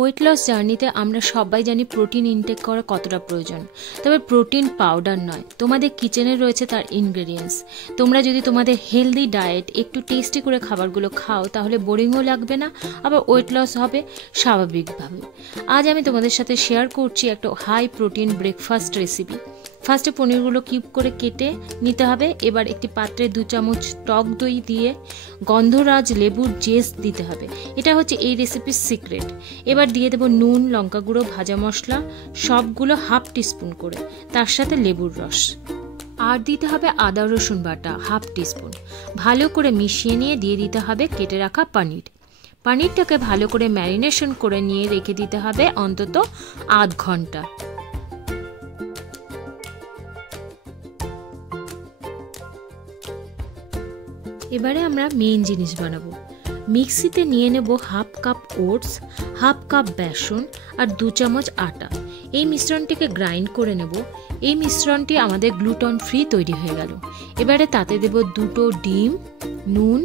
Weight loss জার্নিতে আমরা সবাই জানি প্রোটিন ইনটেক করা কতটা প্রয়োজন, তবে প্রোটিন পাউডার নয়, তোমাদের কিচেনে রয়েছে তার ইনগ্রেডিয়েন্টস। তোমরা যদি তোমাদের হেলদি ডায়েট একটু টেস্টি করে খাবারগুলো খাও তাহলে বোরিংও লাগবে না, আবার ওয়েট লস হবে স্বাভাবিকভাবে। আজ আমি তোমাদের সাথে শেয়ার করছি একটা হাই প্রোটিন ব্রেকফাস্ট রেসিপি। ফার্স্টে পনিরগুলো কিউব করে কেটে নিতে হবে। এবার একটি পাত্রে 2 চামচ টক দই দিয়ে গন্ধরাজ লেবুর জেস্ট দিতে হবে, এটা হচ্ছে এই রেসিপির সিক্রেট। এবার দিয়ে দেবো নুন, লঙ্কা গুঁড়ো, ভাজা মশলা সবগুলো হাফ টিস্পুন করে, তার সাথে লেবুর রস, আর দিতে হবে আদা রসুন বাটা হাফ টিস্পুন। ভালো করে মিশিয়ে নিয়ে দিয়ে দিতে হবে কেটে রাখা পনির। পনিরটাকে ভালো করে ম্যারিনেশন করে নিয়ে রেখে দিতে হবে অন্তত আধ ঘন্টা। এবারে আমরা মেইন জিনিস বানাবো। মিক্সিতে নিয়ে নেব half cup oats, half cup বেসন আর 2 চামচ আটা। এই মিশ্রণটিকে গ্রাইন্ড করে নেব। এই মিশ্রণটি আমাদের গ্লুটেন ফ্রি তৈরি হয়ে গেল। এবারে তাতে দেব 2টো ডিম, নুন,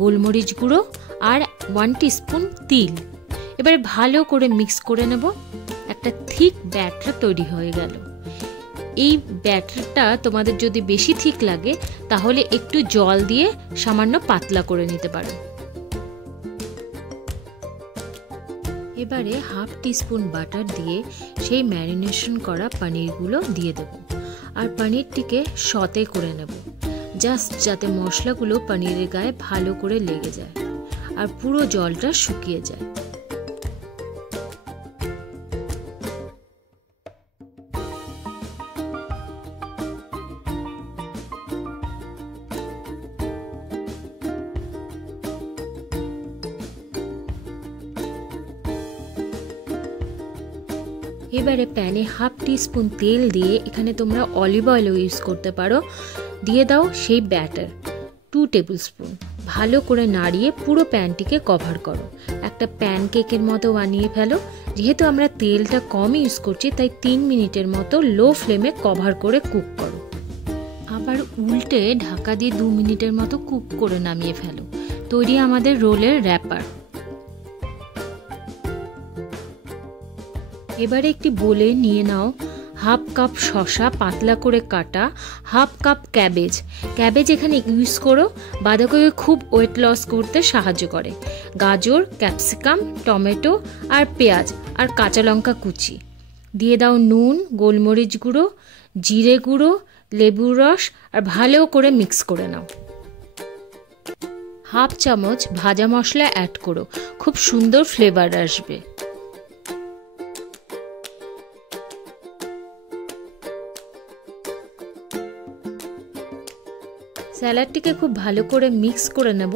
গোলমরিচ গুঁড়ো আর 1 টিস্পুন তিল। এবারে ভালো করে মিক্স করে নেব। একটা থিক ব্যাটার তৈরি হয়ে গেল। এই ব্যাটারটা তোমাদের যদি বেশি থিক লাগে তাহলে একটু জল দিয়ে সামান্য পাতলা করে নিতে পারো। এবারে হাফ টিস্পুন বাটার দিয়ে সেই ম্যারিনেশন করা পনিরগুলো দিয়ে দেব আর পনিরটিকে সতে করে নেব, জাস্ট যাতে মশলাগুলো পনিরের গায়ে ভালো করে লেগে যায় আর পুরো জলটা শুকিয়ে যায়। এবারে প্যানে হাফ টিস্পুন তেল দিয়ে, এখানে তোমরা অলিভ অয়েলও ইউজ করতে পারো, দিয়ে দাও সেই ব্যাটার 2 টেবিল স্পুন। ভালো করে নাড়িয়ে পুরো প্যানটিকে কভার করো। একটা প্যানকেকের মতো বানিয়ে ফেলো। যেহেতু আমরা তেলটা কম ইউজ করছি তাই 3 মিনিটের মতো লো ফ্লেমে কভার করে কুক করো। আবার উল্টে ঢাকা দিয়ে 2 মিনিটের মতো কুক করে নামিয়ে ফেলো। তৈরি আমাদের রোলের র্যাপার। এবারে একটি বোলে নিয়ে নাও হাফ কাপ শসা পাতলা করে কাটা, হাফ কাপ ক্যাবেজ এখানে ইউজ করো, বাঁধাকপি খুব ওয়েট লস করতে সাহায্য করে, গাজর, ক্যাপসিকাম, টমেটো আর পেঁয়াজ আর কাঁচা লঙ্কা কুচি। দিয়ে দাও নুন, গোলমরিচ গুঁড়ো, জিরে গুঁড়ো, লেবুর রস আর ভালো করে মিক্স করে নাও। হাফ চামচ ভাজা মশলা অ্যাড করো, খুব সুন্দর ফ্লেভার আসবে। স্যালাডটিকে খুব ভালো করে মিক্স করে নেব।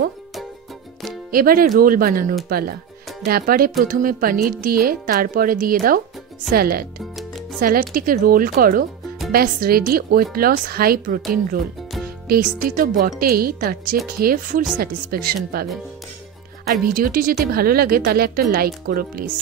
এবারে রোল বানানোর পালা। র্যাপারে প্রথমে পনির দিয়ে তারপরে দিয়ে দাও স্যালাডটিকে রোল করো। ব্যাস ready weight loss high protein roll. Tasty তো বটেই, তার চেয়ে খেয়ে ফুল স্যাটিসফ্যাকশন পাবে। আর ভিডিওটি যদি ভালো লাগে তাহলে একটা লাইক করো প্লিজ।